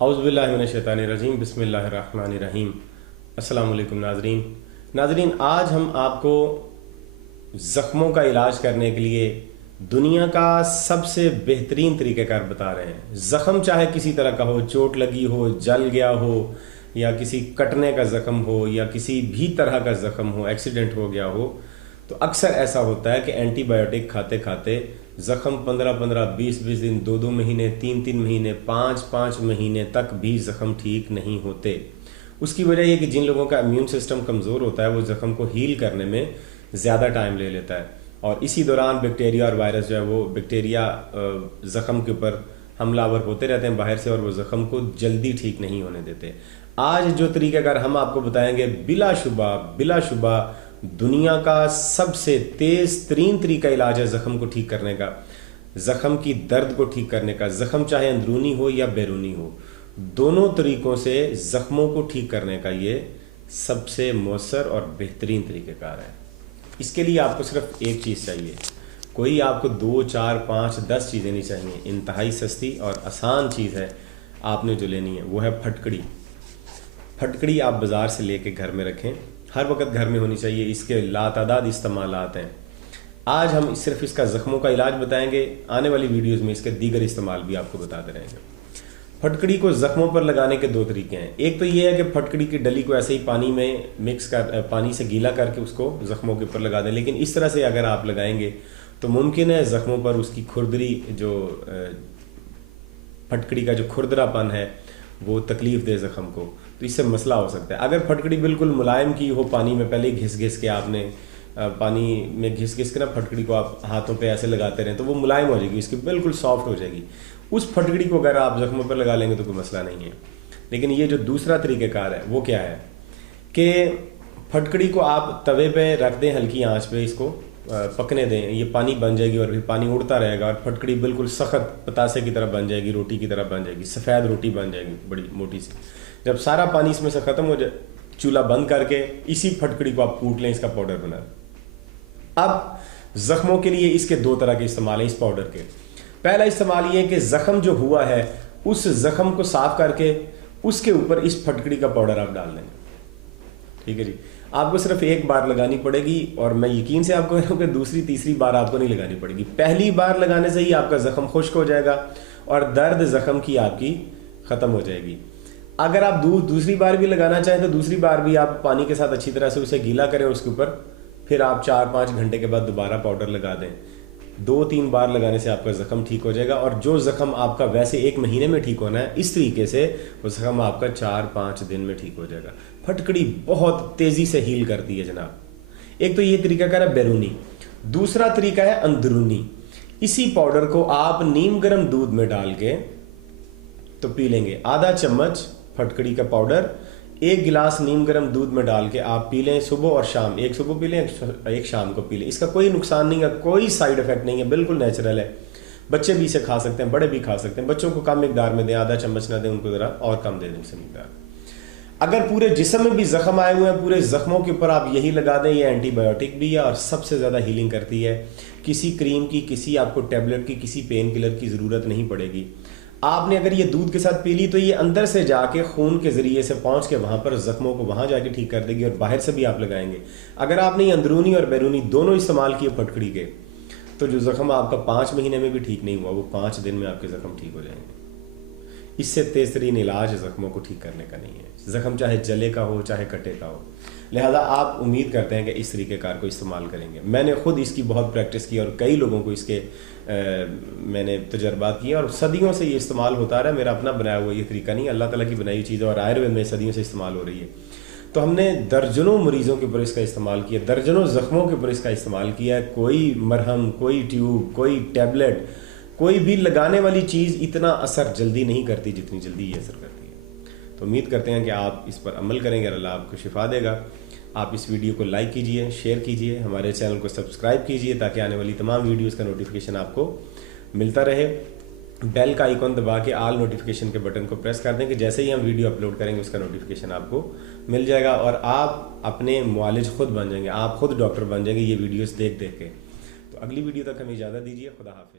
اعوذ باللہ من الشیطان الرجیم بسم اللہ الرحمن الرحیم۔ السلام علیکم ناظرین، آج ہم آپ کو زخموں کا علاج کرنے کے لیے دنیا کا سب سے بہترین طریقہ کار بتا رہے ہیں۔ زخم چاہے کسی طرح کا ہو، چوٹ لگی ہو، جل گیا ہو، یا کسی کٹنے کا زخم ہو، یا کسی بھی طرح کا زخم ہو، ایکسیڈنٹ ہو گیا ہو، تو اکثر ایسا ہوتا ہے کہ اینٹی بائیوٹک کھاتے کھاتے زخم 15 20 دن، 2 مہینے، 3 مہینے، 5 مہینے تک بھی زخم ٹھیک نہیں ہوتے۔ اس کی وجہ یہ کہ جن لوگوں کا امیون سسٹم کمزور ہوتا ہے وہ زخم کو ہیل کرنے میں زیادہ ٹائم لے لیتا ہے، اور اسی دوران بیکٹیریا اور وائرس جو ہے وہ بیکٹیریا زخم کے اوپر حملہ آور ہوتے رہتے ہیں باہر سے، اور وہ زخم کو جلدی ٹھیک نہیں ہونے دیتے۔ آج جو طریقہ کار ہم آپ کو بتائیں گے بلا شبہ دنیا کا سب سے تیز ترین طریقہ علاج ہے زخم کو ٹھیک کرنے کا، زخم کی درد کو ٹھیک کرنے کا، زخم چاہے اندرونی ہو یا بیرونی ہو، دونوں طریقوں سے زخموں کو ٹھیک کرنے کا یہ سب سے مؤثر اور بہترین طریقہ کار ہے۔ اس کے لیے آپ کو صرف ایک چیز چاہیے، کوئی آپ کو 2 4 5 10 چیزیں نہیں چاہیے، انتہائی سستی اور آسان چیز ہے آپ نے جو لینی ہے وہ ہے پھٹکڑی۔ پھٹکڑی آپ بازار سے لے کے گھر میں رکھیں، ہر وقت گھر میں ہونی چاہیے، اس کے لاتعداد استعمالات ہیں۔ آج ہم صرف اس کا زخموں کا علاج بتائیں گے، آنے والی ویڈیوز میں اس کے دیگر استعمال بھی آپ کو بتاتے رہیں گے۔ پھٹکڑی کو زخموں پر لگانے کے 2 طریقے ہیں۔ ایک تو یہ ہے کہ پھٹکڑی کی ڈلی کو ایسے ہی پانی میں پانی سے گیلا کر کے اس کو زخموں کے اوپر لگا دیں، لیکن اس طرح سے اگر آپ لگائیں گے تو ممکن ہے زخموں پر اس کی کھردری جو پھٹکڑی کا جو کھردرا پن ہے وہ تکلیف دے زخم کو، تو اس سے مسئلہ ہو سکتا ہے۔ اگر پھٹکڑی بالکل ملائم کی ہو، پانی میں پہلے گھس کے آپ نے پانی میں گھس کے نا پھٹکڑی کو آپ ہاتھوں پہ ایسے لگاتے رہیں تو وہ ملائم ہو جائے گی، اس کی بالکل سافٹ ہو جائے گی۔ اس پھٹکڑی کو اگر آپ زخموں پر لگا لیں گے تو کوئی مسئلہ نہیں ہے۔ لیکن یہ جو دوسرا طریقہ کار ہے وہ کیا ہے کہ پھٹکڑی کو آپ توے پہ رکھ دیں، ہلکی آنچ پہ اس کو پکنے دیں، یہ پانی بن جائے گی اور پھر پانی اڑتا رہے گا اور پھٹکڑی بالکل سخت پتاسے کی طرح بن جائے گی، روٹی کی طرح بن جائے گی، سفید روٹی بن جائے گی بڑی موٹی سی۔ جب سارا پانی اس میں سے ختم ہو جائے، چولہا بند کر کے اسی پھٹکڑی کو آپ کوٹ لیں، اس کا پاؤڈر بنا لیں۔ اب زخموں کے لیے اس کے 2 طرح کے استعمال ہیں اس پاؤڈر کے۔ پہلا استعمال یہ ہے کہ زخم جو ہوا ہے اس زخم کو صاف کر کے اس کے اوپر اس پھٹکڑی کا پاؤڈر آپ ڈال دیں گے، ٹھیک ہے جی۔ آپ کو صرف 1 بار لگانی پڑے گی، اور میں یقین سے آپ کو کہوں کہ دوسری تیسری بار آپ کو نہیں لگانی پڑے گی۔ پہلی بار لگانے سے ہی آپ کا زخم خشک ہو جائے گا اور درد زخم کی آپ کی ختم ہو جائے گی۔ اگر آپ دوسری بار بھی لگانا چاہیں تو دوسری بار بھی آپ پانی کے ساتھ اچھی طرح سے اسے گیلا کریں اس کے اوپر، پھر آپ 4 5 گھنٹے کے بعد دوبارہ پاؤڈر لگا دیں۔ 2 3 بار لگانے سے آپ کا زخم ٹھیک ہو جائے گا، اور جو زخم آپ کا ویسے 1 مہینے میں ٹھیک ہونا ہے، اس طریقے سے وہ زخم آپ کا 4 5 دن میں ٹھیک ہو جائے گا۔ پھٹکڑی بہت تیزی سے ہیل کرتی ہے جناب۔ ایک تو یہ طریقہ کار ہے بیرونی، دوسرا طریقہ ہے اندرونی۔ اسی پاؤڈر کو آپ نیم گرم دودھ میں ڈال کے تو پی لیں گے، آدھا چمچ پھٹکڑی کا پاؤڈر 1 گلاس نیم گرم دودھ میں ڈال کے آپ پی لیں، صبح اور شام، ایک صبح پی لیں ایک شام کو پی لیں۔ اس کا کوئی نقصان نہیں ہے، کوئی سائیڈ افیکٹ نہیں ہے، بالکل نیچرل ہے۔ بچے بھی اسے کھا سکتے ہیں، بڑے بھی کھا سکتے ہیں۔ بچوں کو کم مقدار میں دیں، آدھا چمچ نہ دیں، ان کو ذرا اور کم دے دیں اسے مقدار۔ اگر پورے جسم میں بھی زخم آئے ہوئے ہیں، پورے زخموں کے اوپر آپ یہی لگا دیں، یہ اینٹی بائیوٹک بھی ہے اور سب سے زیادہ ہیلنگ کرتی ہے۔ کسی کریم کی، کسی آپ کو ٹیبلٹ کی، کسی پین کلر کی ضرورت نہیں پڑے گی۔ آپ نے اگر یہ دودھ کے ساتھ پی لی تو یہ اندر سے جا کے خون کے ذریعے سے پہنچ کے وہاں پر زخموں کو وہاں جا کے ٹھیک کر دے گی، اور باہر سے بھی آپ لگائیں گے۔ اگر آپ نے یہ اندرونی اور بیرونی دونوں استعمال کیے پھٹکڑی کے، تو جو زخم آپ کا 5 مہینے میں بھی ٹھیک نہیں ہوا وہ 5 دن میں آپ کے زخم ٹھیک ہو جائیں گے۔ اس سے تیز ترین علاج زخموں کو ٹھیک کرنے کا نہیں ہے، زخم چاہے جلے کا ہو چاہے کٹے کا ہو۔ لہذا آپ امید کرتے ہیں کہ اس طریقہ کار کو استعمال کریں گے۔ میں نے خود اس کی بہت پریکٹس کی اور کئی لوگوں کو اس کے میں نے تجربات کیے، اور صدیوں سے یہ استعمال ہوتا رہا ہے۔ میرا اپنا بنایا ہوا یہ طریقہ نہیں، اللہ تعالیٰ کی بنائی چیز ہے، اور آیوروید میں صدیوں سے استعمال ہو رہی ہے۔ تو ہم نے درجنوں مریضوں کے اوپر اس کا استعمال کیا، درجنوں زخموں کے اوپر اس کا استعمال کیا ہے۔ کوئی مرہم، کوئی ٹیوب، کوئی ٹیبلٹ، کوئی بھی لگانے والی چیز اتنا اثر جلدی نہیں کرتی جتنی جلدی یہ اثر کرتی ہے۔ تو امید کرتے ہیں کہ آپ اس پر عمل کریں گے، اللہ آپ کو شفا دے گا۔ آپ اس ویڈیو کو لائک کیجئے، شیئر کیجئے، ہمارے چینل کو سبسکرائب کیجئے تاکہ آنے والی تمام ویڈیوز کا نوٹیفیکیشن آپ کو ملتا رہے۔ بیل کا آئیکن دبا کے آل نوٹیفیکیشن کے بٹن کو پریس کر دیں کہ جیسے ہی ہم ویڈیو اپلوڈ کریں گے اس کا نوٹیفیکیشن آپ کو مل جائے گا، اور آپ اپنے معالج خود بن جائیں گے، آپ خود ڈاکٹر بن جائیں گے یہ ویڈیوز دیکھ کے۔ تو اگلی ویڈیو تک ہمیں اجازت دیجیے، خدا حافظ۔